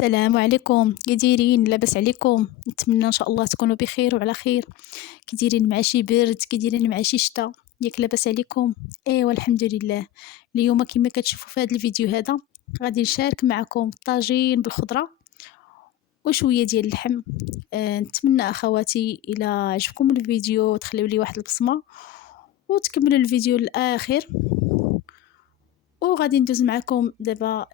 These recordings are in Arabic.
السلام عليكم، كي دايرين؟ لاباس عليكم؟ نتمنى ان شاء الله تكونوا بخير وعلى خير. كي دايرين مع شي برد؟ كي دايرين مع شي شتا؟ ياك لاباس عليكم؟ ايوا الحمد لله. اليوم كما كتشوفوا في هذا الفيديو هذا غادي نشارك معكم طاجين بالخضره وشويه ديال اللحم. نتمنى اخواتي الى عجبكم الفيديو تخليو لي واحد البصمه وتكملوا الفيديو للاخر. وغادي ندوز معكم دابا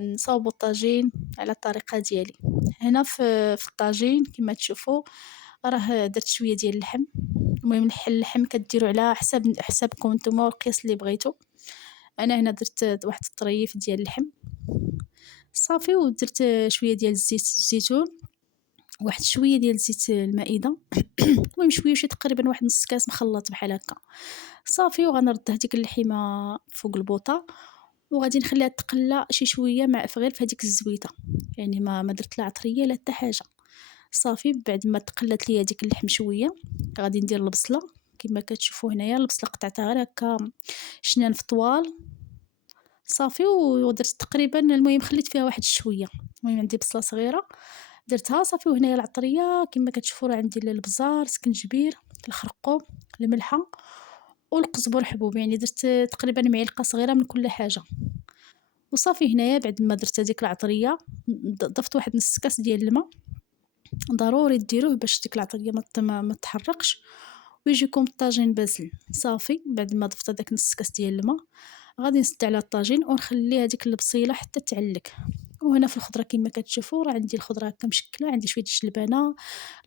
نصاوبوا الطاجين على الطريقه ديالي. هنا في الطاجين كما تشوفوا راه درت شويه ديال اللحم. المهم اللحم كديروا على حسابكم نتوما والقياس اللي بغيتو. انا هنا درت واحد الطريف ديال اللحم صافي، ودرت شويه ديال زيت الزيتون، واحد شويه ديال زيت المائده. المهم شي تقريبا واحد نص كاس مخلط بحال هكا صافي. وغنرد هذيك اللحمه فوق البوطه وغادي نخليها تقلى شي شويه مع غير في هذيك الزويته، يعني ما درت لا عطريه لا حتى حاجه. صافي بعد ما تقلات لي هذيك اللحم شويه غادي ندير البصله كما كتشوفوا هنايا. البصله قطعتها غير هكا شنان في طوال صافي، ودرت تقريبا المهم خليت فيها واحد شويه. المهم عندي بصله صغيره درتها صافي. وهنايا العطريه كما كتشوفوا راه عندي البزار، سكنجبير، الخرقوم، الملحه والقزبر حبوب، يعني درت تقريبا معلقه صغيره من كل حاجه. وصافي هنايا بعد ما درت هذيك العطريه ضفت واحد نص كاس ديال الماء. ضروري ديروه باش ديك العطريه ما تحرقش ويجيكم الطاجين باسل صافي. بعد ما ضفت هذاك نص كاس ديال الماء غادي نسد على الطاجين ونخلي هذيك البصيله حتى تعلك. وهنا في الخضره كما كتشوفوا راه عندي الخضره هكا مشكله، عندي شويه الجلبانه،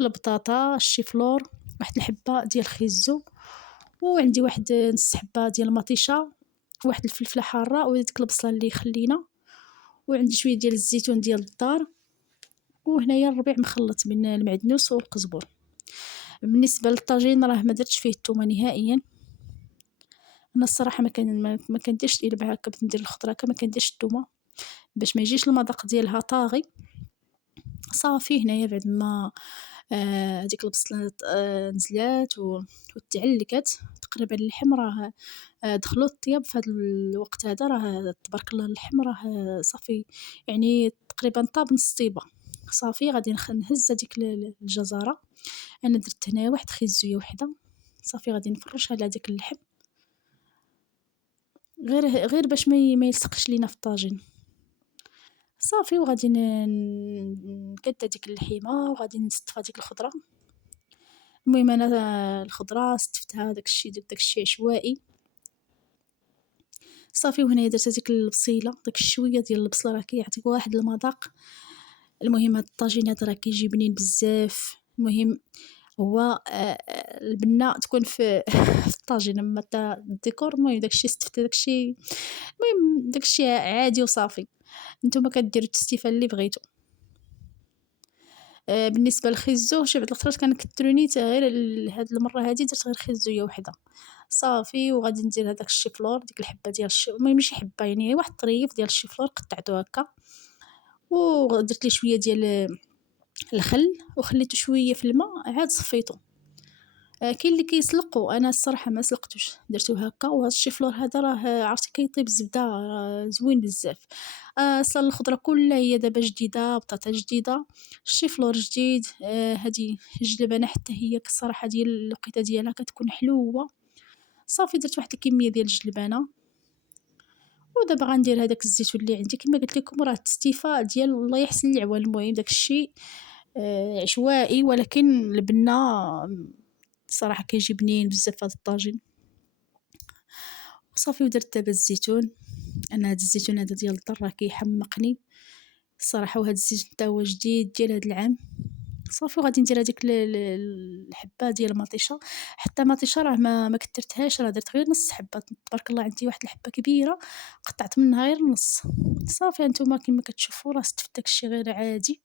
البطاطا، الشيفلور، واحد الحبه ديال الخيزو، وعندي واحد نص حبه ديال المطيشه، واحد الفلفله حاره، وديك البصله اللي خلينا، وعندي شويه ديال الزيتون ديال الدار. وهنايا الربيع مخلط بين المعدنوس والقزبر. بالنسبه للطاجين راه ما درتش فيه الثومه نهائيا. انا الصراحه ما كنديرش الا بحال هكا ندير الخضره ما كنديرش الثومه باش ما يجيش المذاق ديالها طاغي صافي. هنايا بعد ما هذيك البصله نزلات وتعلكت تقريبا اللحم راه دخلوا الطياب في هذا الوقت هذا، راه تبارك الله اللحم راه صافي يعني تقريبا طاب نص طيبه صافي. غادي نهز هذيك الجزره، انا درت هنايا واحد خيزويه وحده صافي. غادي نفرشها على داك اللحم غير باش ما يلصقش لينا في الطاجين صافي. وغادي نكد هذيك اللحيمه وغادي نستف هذيك الخضره. المهم انا الخضره استفتها داكشي عشوائي صافي. وهنايا درت هذيك البصيله، داك الشويه ديال البصله راه كيعطيك واحد المذاق. المهم هاد الطاجين هذا راه كيجي بنين بزاف. المهم هو البنه تكون في في الطاجين، اما الديكور المهم داكشي استفت داكشي. المهم داكشي عادي وصافي. نتوما كديروا التستيفه اللي بغيتو. بالنسبه للخيزو شي بعض الخطرات كنكثرو نيت، غير هاد المره هادي درت غير خيزويه وحده صافي. وغادي ندير هذاك الشيفلور، ديك الحبه ديال المهم ماشي حبه يعني واحد الطريف ديال الشيفلور قطعته هكا، ودرت ليه شويه ديال الخل وخليته شويه في الماء عاد صفيته. كاين اللي كيسلقوا، انا الصراحه ما سلقتوش درتو هكا. وهذا الشيفلور هذا راه عرفتي كيطيب الزبده زوين بزاف. اصلا الخضره كلها هي دابا جديده، بطاطا جديده، الشيفلور جديد. هذه الجلبانه حتى هي الصراحه ديال الوقيته ديالها كتكون حلوه صافي. درت واحد الكميه ديال الجلبانه. ودابا غندير هذاك الزيتون اللي عندي كما قلت لكم، راه التستيفه ديال الله يحسن العوان. المهم داك الشيء عشوائي ولكن البنه صراحه كيجي بنين بزاف هذا الطاجين صافي. ودرت دابا الزيتون، انا هذا الزيتون هذا ديال الدار راه كيحمقني الصراحه، وهذا الزيتون حتى هو جديد ديال هذا العام صافي. وغادي ندير هذيك الحبه ديال المطيشه. حتى المطيشه راه ما كثرتهاش، راه درت غير نص حبه. تبارك الله عندي واحد الحبه كبيره قطعت منها غير نص صافي. نتوما كما كتشوفوا راه استفدت داكشي غير عادي.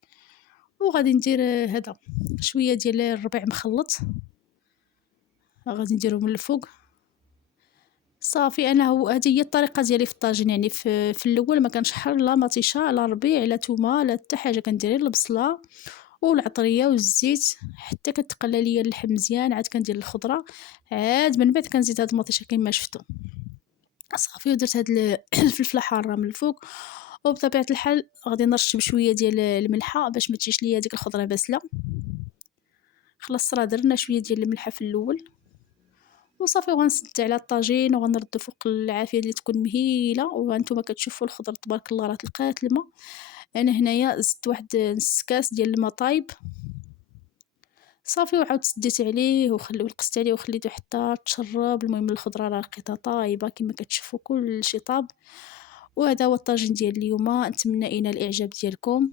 وغادي ندير هذا شويه ديال الربيع مخلط غادي نديرو من الفوق صافي. انا هذه هي الطريقه ديالي في الطاجين، يعني في الاول ما كنشحر لا مطيشه لا ربيع لا تومه لا حتى حاجه، كندير غير البصله والعطريه والزيت حتى كتقلى ليا اللحم مزيان. عاد كندير الخضره، عاد من بعد كنزيد هاد المطيشه كما شفتوا صافي. ودرت هاد الفلفله حاره من الفوق. وبطبيعة الحال غادي نرش بشوية ديال الملحة باش ما تجيش ليا ديك الخضرة باسلة. خلاص راه درنا شوية ديال الملحة في الأول وصافي، وغنسد على الطاجين وغنردو فوق العافية اللي تكون مهيلة. وهانتوما كتشوفوا الخضر تبارك الله راه تلقات الما. أنا هنايا زدت واحد نص كاس ديال الما طايب صافي، وعاودت سديت عليه وقست عليه وخليته حتى تشرب. المهم الخضرة راه لقيتها طايبة كما كتشوفوا كلشي طاب. وهذا هو الطاجين ديال اليوم، نتمنى ينال الإعجاب ديالكم.